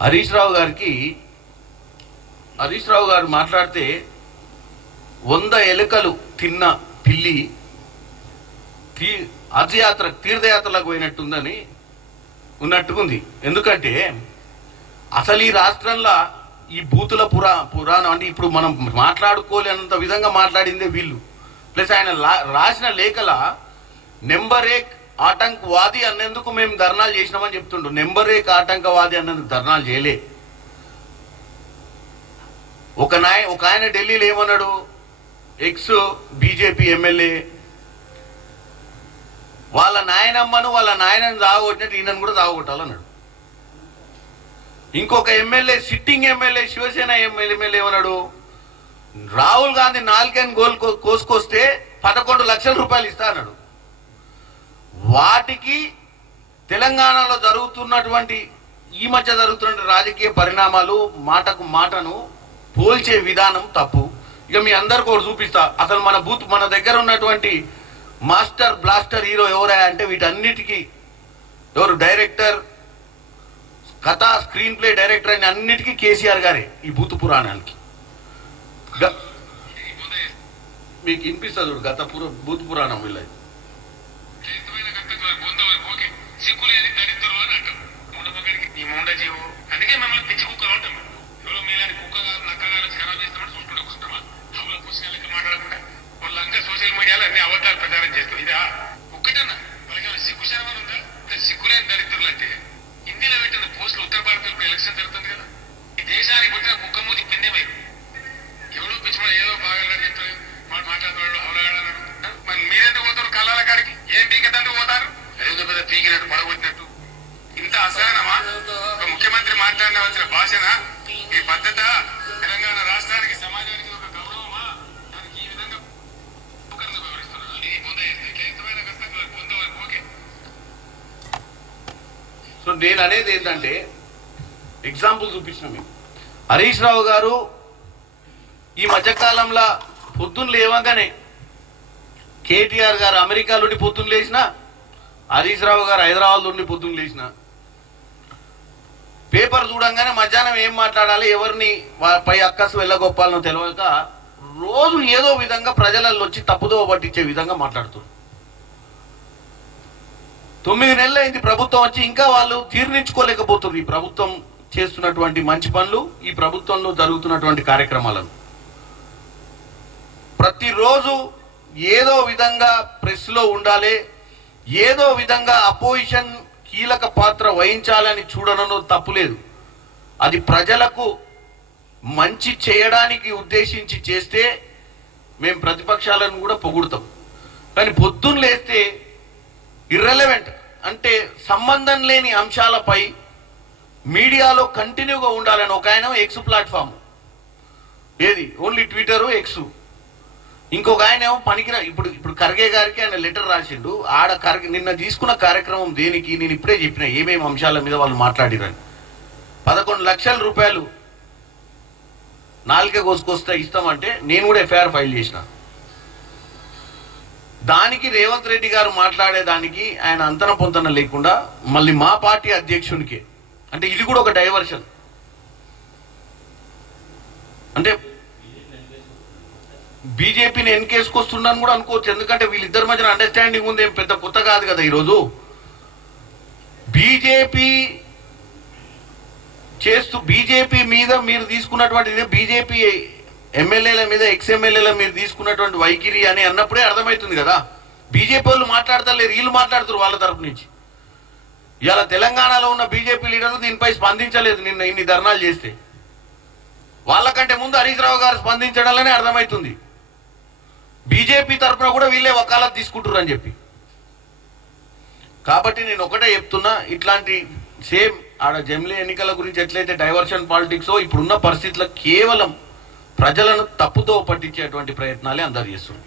హరీష్ రావు గారు మాట్లాడితే 100 ఎలుకలు తిన్న పిల్లి తీర్థయాత్రలకు పోయినట్టుందని ఉన్నట్టుకుంది. ఎందుకంటే అసలు ఈ రాష్ట్రంలో ఈ బూతుల పురాణం అంటే ఇప్పుడు మనం మాట్లాడుకోలేనంత విధంగా మాట్లాడిందే వీళ్ళు. ప్లస్ ఆయన రాసిన లేఖల నెంబర్ 1 ఆటంకవాది అన్నందుకు మేము ధర్నాలు చేసినామని చెప్తుండ్రు. నెంబర్ 1 ఆటంకవాది అన్నందుకు ధర్నాలు చేయలే. ఒక ఆయన ఢిల్లీలో ఏమన్నాడు, ఎక్స్ బీజేపీ ఎమ్మెల్యే వాళ్ళ నాయనమ్మను వాళ్ళ నాయనని తాగొట్టినట్టు ఈయనను కూడా తాగొట్టాలన్నాడు. ఇంకొక MLA sitting MLA Shiv Sena MLA ఏమన్నాడు, రాహుల్ గాంధీ 4 కోసుకొస్తే 11 లక్షల రూపాయలు ఇస్తా అన్నాడు. వాటికి తెలంగాణలో జరుగుతున్నటువంటి ఈ మధ్య జరుగుతున్న రాజకీయ పరిణామాలు మాటను పోల్చే విధానం తప్పు. ఇక మీ అందరికి ఒకటి చూపిస్తా. అసలు మన దగ్గర ఉన్నటువంటి మాస్టర్ బ్లాస్టర్ హీరో ఎవరా అంటే వీటన్నిటికీ ఎవరు డైరెక్టర్, కథ, స్క్రీన్ ప్లే డైరెక్టర్ అని అన్నిటికీ కేసీఆర్ గారే. ఈ భూత పురాణానికి మీకు వినిపిస్తుంది భూత పురాణం వీళ్ళ అందుకే మిమ్మల్ని పిచ్చి కుక్కలు ఉంటాం. ఎవరో మీలాంటి కుక్క నక్కగారు ఖరాబ్ చేస్తామని చూసుకుంటూ కూర్చుంటామా? హౌల పుస్తకాలకి మాట్లాడకుండా వాళ్ళంతా సోషల్ మీడియాలో అన్ని అబద్ధాలు ప్రచారం చేస్తాం. ఇదా ఒక్కటన్నా వాళ్ళకి సిగ్గు శర్మలు ఉందా? సిగ్గులేని దరిద్రులు అంటే హిందీలో పెట్టిన పోస్టులు ఉత్తర భారతంలో ఇప్పుడు ఎలక్షన్ జరుగుతుంది కదా. ఈ దేశానికి పుట్టిన కుక్క మూతి కిందే మీరు ఎవడో పిచ్చి ఏదో బాగా చెప్తారు మాట్లాడతాడు హౌలగాడు. మరి మీరెందుకు పోతారు కళ్ళాల కాడికి? ఏం పీకెందుకు పోతారు? ఏదో పెద్ద పీకినట్టు పడగొట్టినట్టు ఇంత అసహనమా? ఒక ముఖ్యమంత్రి మాట్లాడవలసిన భాషన ఈ పద్ధత తెలంగాణ రాష్ట్రానికి సమాజానికి ఒక గౌరవమా? దానికి ఈ విధంగా వివరిస్తున్నారు. ఎంతమైన కష్టం పొందవరకు ఓకే. సో నేను అనేది ఏంటంటే ఎగ్జాంపుల్ చూపించిన మీకు. హరీష్ రావు గారు ఈ మధ్యకాలంలో పొద్దున్న లేవగానే కేటీఆర్ గారు అమెరికా నుండి పొద్దున్న లేచిన, హరీష్ రావు గారు హైదరాబాద్ నుండి పొద్దున్న లేచిన, పేపర్ చూడంగానే మధ్యాహ్నం ఏం మాట్లాడాలి, ఎవరిని పై అక్కసు వెళ్ళగొప్పాలనో తెలియక రోజు ఏదో విధంగా ప్రజలలో వచ్చి తప్పుదోవ పట్టించే విధంగా మాట్లాడుతున్నారు. 9 నెలలు అయింది ప్రభుత్వం వచ్చి, ఇంకా వాళ్ళు జీర్ణించుకోలేకపోతున్నారు ఈ ప్రభుత్వం చేస్తున్నటువంటి మంచి పనులు, ఈ ప్రభుత్వంలో జరుగుతున్నటువంటి కార్యక్రమాలను. ప్రతిరోజు ఏదో విధంగా ప్రెస్లో ఉండాలి, ఏదో విధంగా అపోజిషన్ కీలక పాత్ర వహించాలని చూడడంలో తప్పులేదు. అది ప్రజలకు మంచి చేయడానికి ఉద్దేశించి చేస్తే మేము ప్రతిపక్షాలను కూడా పొగుడుతాం. కానీ పొద్దున్న లేస్తే ఇర్రెలవెంట్ అంటే సంబంధం లేని అంశాలపై మీడియాలో కంటిన్యూగా ఉండాలని ఒక ఆయన ఎక్స్ ప్లాట్ఫామ్, ఏది ఓన్లీ ట్విట్టరు ఎక్స్, ఇంకొక ఆయన ఏమో పనికిరా. ఇప్పుడు ఖర్గే గారికి ఆయన లెటర్ రాసిండు. నిన్న తీసుకున్న కార్యక్రమం దేనికి నేను ఇప్పుడే చెప్పిన ఏమేమి అంశాల మీద వాళ్ళు మాట్లాడిరని. 11 లక్షల రూపాయలు 4 కోసుకొస్తే ఇస్తామంటే నేను కూడా ఎఫ్ఐఆర్ ఫైల్ చేసిన. దానికి రేవంత్ రెడ్డి గారు మాట్లాడేదానికి ఆయన అంతన పొంతన లేకుండా మళ్ళీ మా పార్టీ అధ్యక్షునికి అంటే ఇది కూడా ఒక డైవర్షన్. అంటే బీజేపీని ఎన్కేసుకొస్తున్నాను కూడా అనుకోవచ్చు. ఎందుకంటే వీళ్ళిద్దరి మధ్యన అండర్స్టాండింగ్ ఉంది, ఏం పెద్ద కొత్త కాదు కదా. ఈరోజు బీజేపీ మీద మీరు తీసుకున్నటువంటి బీజేపీ ఎమ్మెల్యేల మీద ఎక్స్ ఎమ్మెల్యేల మీద తీసుకున్నటువంటి వైఖరి అని అన్నప్పుడే అర్థమవుతుంది కదా. బీజేపీ వాళ్ళు మాట్లాడతలేరు, వీళ్ళు మాట్లాడుతారు వాళ్ళ తరపు నుంచి. ఇవాళ తెలంగాణలో ఉన్న బీజేపీ లీడర్లు దీనిపై స్పందించలేదు. నిన్న ఇన్ని ధర్నాలు చేస్తే వాళ్ళకంటే ముందు హరీష్ రావు గారు స్పందించడంలోనే అర్థమవుతుంది బీజేపీ తరఫున కూడా వీళ్ళే వకాలత్ తీసుకుంటారు అని చెప్పి. కాబట్టి నేను ఒకటే చెప్తున్నా, ఇట్లాంటి సేమ్ ఆడ జమిలీ ఎన్నికల గురించి ఎట్లయితే డైవర్షన్ పాలిటిక్సో ఇప్పుడున్న పరిస్థితుల్లో కేవలం ప్రజలను తప్పుతో పట్టించేటువంటి ప్రయత్నాలే అందరు చేస్తున్నారు.